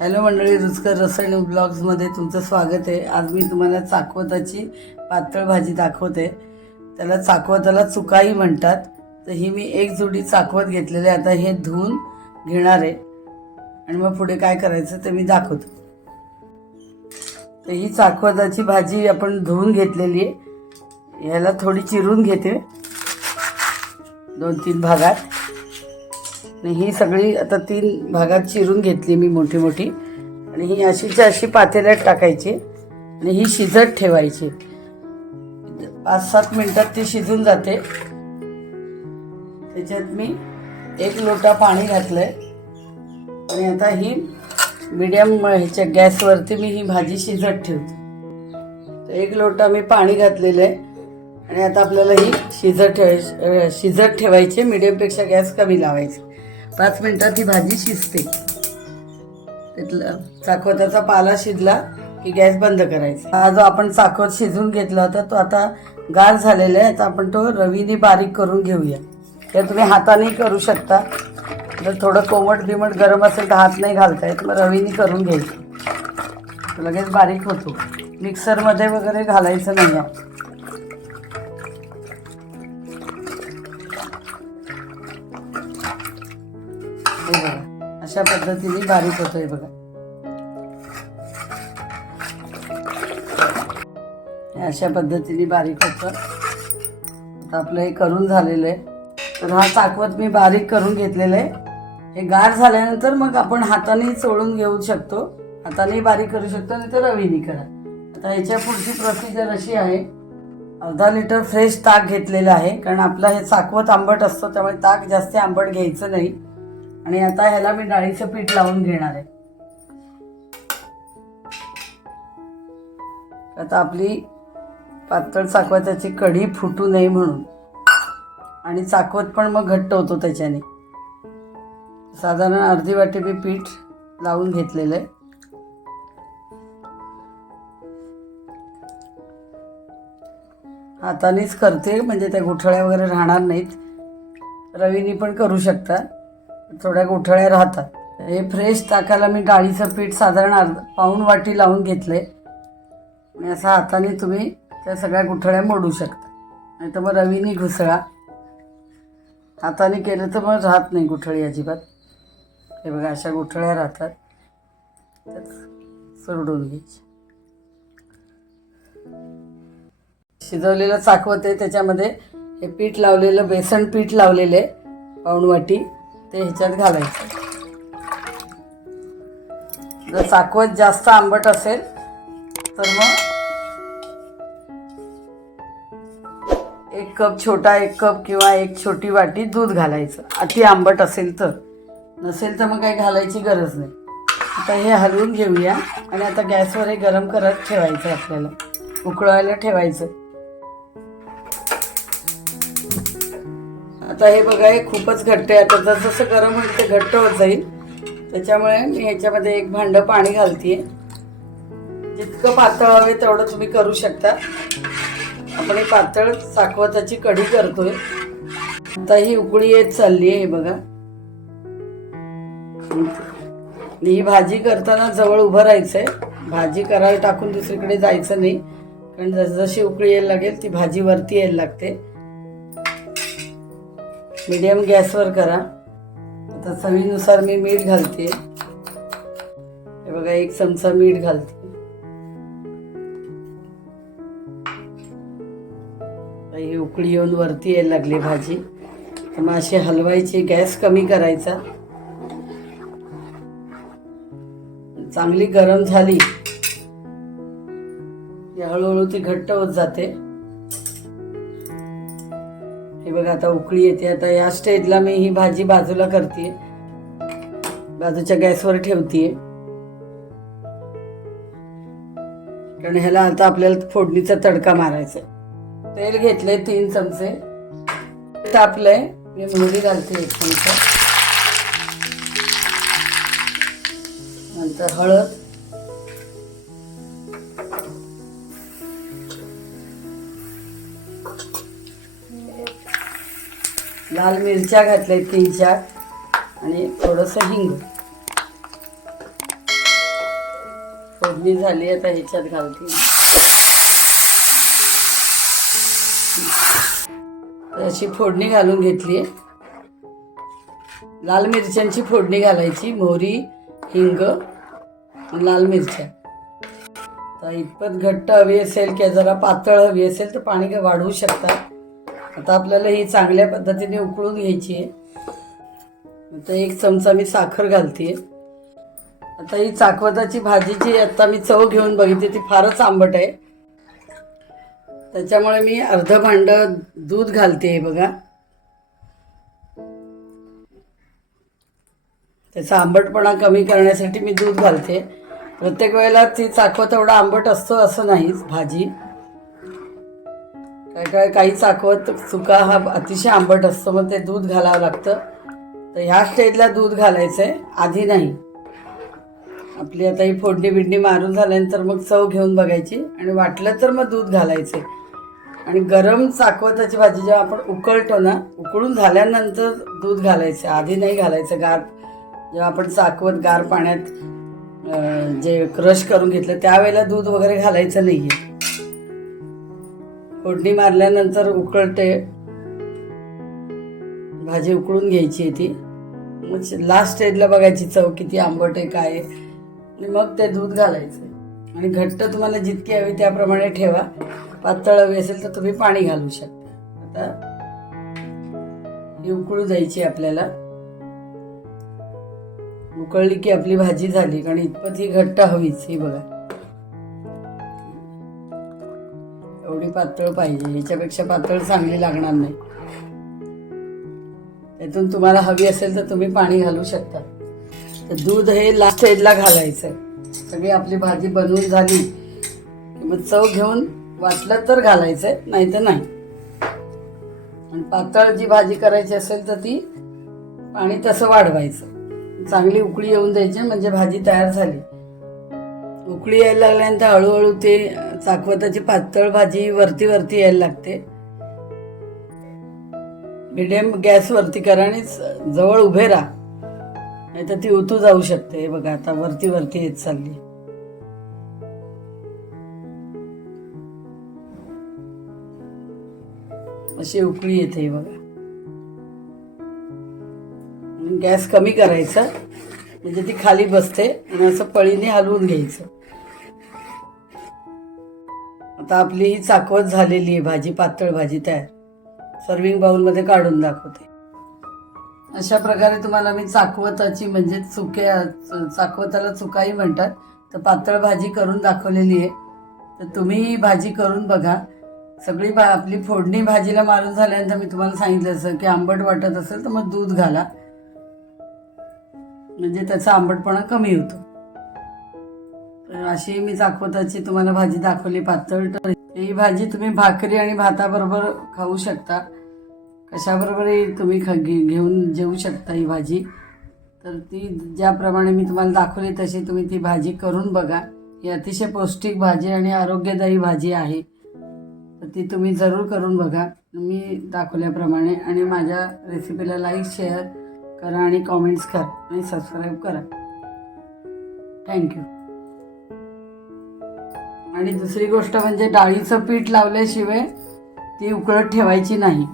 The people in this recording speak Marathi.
हॅलो मंडळी रुचकर रसायन ब्लॉग्समध्ये तुमचं स्वागत आहे. आज मी तुम्हाला चाकवताची पातळ भाजी दाखवते. त्याला चाकवताला चुकाई म्हणतात. तर ही मी एक जोडी चाकवत घेतलेली आहे. आता हे धुवून घेणार आहे. आणि मग पुढे काय करायचं ते मी दाखवतो. तर ही चाकवताची भाजी आपण धुवून घेतलेली आहे. याला थोडी चिरून घेते. दोन तीन भागात. आणि ही सगळी आता तीन भागात चिरून घेतली मी मोठी मोठी. आणि ही अशीच्या अशी पातेल्यात टाकायची. आणि ही शिजत ठेवायची. पाच सात मिनिटात ती शिजून जाते. त्याच्यात मी एक लोटा पाणी घातलंय. आणि आता ही मिडियम ह्याच्या गॅसवरती मी ही भाजी शिजत ठेवते. तर एक लोटा मी पाणी घातलेलं आहे आणि आता आपल्याला ही शिजत ठेवायची शिजत ठेवायची. मीडियमपेक्षा गॅस कमी लावायची. पाच मिनटात ही भाजी शिजते. त्यातलं चाखवताचा पाला शिजला की गॅस बंद करायचा. हा जो आपण चाकवत शिजून घेतला होता तो आता गार झालेला आहे. आता आपण तो रवीने बारीक करून घेऊया. तर तुम्ही हाताने करू शकता. जर थोडं कोमट बिमट गरम असेल तर हात नाही घालता येत. मग रवीने करून घ्यायचं. लगेच बारीक होतो. मिक्सरमध्ये वगैरे घालायचं नाही आहे. अशा पद्धतीने बारीक होतोय बघा. हे अशा पद्धतीने बारीक होतं. आता आपलं हे करून झालेलं आहे. तर हा चाकवत मी बारीक करून घेतलेलं आहे. हे गार झाल्यानंतर मग आपण हाताने चोळून घेऊ शकतो. हाताने बारीक करू शकतो नाही तर रवीने करा. आता ह्याच्या पुढची प्रोसिजर अशी आहे. अर्धा लिटर फ्रेश ताक घेतलेलं आहे. कारण आपला हे चाकवत आंबट असतो त्यामुळे ताक जास्त आंबट घ्यायचं नाही. आणि आता ह्याला मी डाळीचं पीठ लावून घेणार आहे. आता आपली पातळ चाकवताची कढी फुटू नये म्हणून. आणि चाकवत पण मग घट्ट होतो त्याच्याने. साधारण अर्धी वाटी मी पीठ लावून घेतलेलं आहे. हातानेच करते म्हणजे त्या गुठळ्या वगैरे राहणार नाहीत. रवीनी पण करू शकता. थोड्या गुठळ्या राहतात. हे फ्रेश ताकाला मी डाळीचं पीठ साधारण अर्ध पाऊण वाटी लावून घेतले आणि असं हाताने तुम्ही त्या सगळ्या गुठळ्या मोडू शकता. नाही तर मग रवीनी घुसळा. हाताने केलं तर मग राहत नाही गुठळी अजिबात. हे बघा अशा गुठळ्या राहतात. त्यात सोडून घ्यायची. शिजवलेलं चाकवत आहे त्याच्यामध्ये हे पीठ लावलेलं बेसन पीठ लावलेले आहे पाऊण वाटी. ते ह्याच्यात घालायचं. जर चाकवत जास्त आंबट असेल तर मग एक कप छोटा एक कप किंवा एक छोटी वाटी दूध घालायचं. अति आंबट असेल तर. नसेल तर मग काही घालायची गरज नाही. आता हे हलवून घेऊया आणि आता गॅसवर हे गरम करत ठेवायचं आपल्याला. उकळवायला ठेवायचं. आता हे बघा हे खूपच घट्ट आहे. आता जसं जसं गरम होईल ते घट्ट होत जाईल. त्याच्यामुळे मी ह्याच्यामध्ये एक भांडं पाणी घालते जितकं पातळ हवे तेवढं तुम्ही करू शकता. आपण हे पातळ साखवताची कढी करतोय. आता ही उकळी येत चालली आहे हे बघा. ही भाजी करताना जवळ उभं राहायचंय. भाजी करायला टाकून दुसरीकडे जायचं नाही. कारण जसजशी उकळी यायला लागेल ती भाजी वरती यायला लागते. मीडियम गॅसवर करा. आता चवीनुसार मी मीठ घालते. हे बघा एक चमचा मीठ घालते. ही उकळी येऊन वरती यायला लागली भाजी. तर मग अशी हलवायची गॅस कमी करायचा. चांगली गरम झाली हळूहळू ती घट्ट होत जाते. हे बघा आता उकळी येते. आता या स्टेजला मी ही भाजी बाजूला करते बाजूच्या गॅसवर ठेवते कारण ह्याला आता आपल्याला फोडणीचा तडका मारायचा तेल घेतले तीन चमचे. तापलंय. मी मोहरी घालते एक चमचा. नंतर हळद. लाल मिरच्या घातल्या तीन चार. आणि थोडंसं हिंग. फोडणी झाली आता ह्याच्यात घालते. अशी फोडणी घालून घेतली. आहे लाल मिरच्यांची फोडणी घालायची मोहरी हिंग लाल मिरच्या. तर इतपत घट्ट हवी असेल किंवा जरा पातळ हवी असेल तर पाणी वाढवू शकता. आता आपल्याला ही चांगल्या पद्धतीने उकळून घ्यायची आहे. आता एक चमचा मी साखर घालते. आता ही चाकवताची भाजी जी आता मी चव घेऊन बघितली ती फारच आंबट आहे. त्याच्यामुळे मी अर्धं भांडं दूध घालते बघा. त्याचा आंबटपणा कमी करण्यासाठी मी दूध घालते. प्रत्येक वेळेला ती चाकवत एवढा आंबट असतो असं नाहीच भाजी. काय काय काही चाकवत चुका हा अतिशय आंबट असतो मग ते दूध घालावं लागतं. तर ह्या स्टेजला दूध घालायचं आहे आधी नाही. आपली आता ही फोडणी बिडणी मारून झाल्यानंतर मग चव घेऊन बघायची आणि वाटलं तर मग दूध घालायचे आणि गरम चाकवताची भाजी जेव्हा आपण उकळतो ना उकळून झाल्यानंतर दूध घालायचं आधी नाही घालायचं गार. जेव्हा आपण चाकवत गार पाण्यात जे क्रश करून घेतलं त्यावेळेला दूध वगैरे घालायचं नाही आहे फोडणी मारल्यानंतर उकळते. भाजी उकळून घ्यायची आहे ती. मग लास्ट स्टेजला बघायची चव किती आंबट आहे काय आहे. आणि मग ते दूध घालायचं. आणि घट्ट तुम्हाला जितकी हवी त्याप्रमाणे ठेवा. पातळ हवी असेल तर तुम्ही पाणी घालू शकता. आता ही उकळू द्यायची आपल्याला. उकळली की आपली भाजी झाली. कारण इतपत ही घट्ट हवीच ही बघा. एवढी पातळ पाहिजे ह्याच्यापेक्षा पातळ चांगली लागणार नाही. त्यातून तुम्हाला हवी असेल तर तुम्ही पाणी घालू शकता. तर दूध हे लास्ट स्टेजला घालायचं सगळी आपली भाजी बनवून झाली की मग चव घेऊन वाटलं तर घालायचंय नाही तर नाही. आणि पातळ जी भाजी करायची असेल तर ती पाणी तसं वाढवायचं. चांगली उकळी येऊन द्यायची म्हणजे भाजी तयार झाली. उकळी यायला लागल्यानंतर हळूहळू ते चाकवताची पातळ भाजी वरती वरती यायला लागते. मिडियम गॅस वरती करा आणि जवळ उभे राहा. नाही तर ती उतू जाऊ शकते. हे बघा आता वरती वरती येत चालली. अशी उकळी येते बघा. गॅस कमी करायचा. म्हणजे ती खाली बसते आणि असं पळीने हलवून घ्यायचं. आता आपली ही चाकवत झालेली आहे भाजी पातळ भाजी तयार. सर्विंग बाउलमध्ये काढून दाखवते. अशा प्रकारे तुम्हाला मी चाकवताची म्हणजे चुक्या चाकवताला चुकाही म्हणतात तर पातळ भाजी करून दाखवलेली आहे. तर तुम्ही ही भाजी करून बघा. सगळी भा आपली फोडणी भाजीला मारून झाल्यानंतर मी तुम्हाला सांगितलं असं की आंबट वाटत असेल तर मग दूध घाला. म्हणजे त्याचा आंबटपणा कमी होतो. तर अशी मी दाखवताची तुम्हाला भाजी दाखवली पातळ तर ही भाजी तुम्ही भाकरी आणि भाताबरोबर खाऊ शकता. कशाबरोबरही तुम्ही ख घे घेऊन जेवू शकता ही भाजी. तर ती ज्याप्रमाणे मी तुम्हाला दाखवली तशी तुम्ही ती भाजी करून बघा. ही अतिशय पौष्टिक भाजी आणि आरोग्यदायी भाजी आहे. तर ती तुम्ही जरूर करून बघा. मी दाखवल्याप्रमाणे आणि माझ्या रेसिपीला लाईक शेअर करा आणि कॉमेंट्स करा आणि सबस्क्राईब करा. थँक्यू आणि दुसरी गोष्ट म्हणजे डाळीचं पीठ लावल्याशिवाय ती उकळत ठेवायची नाही.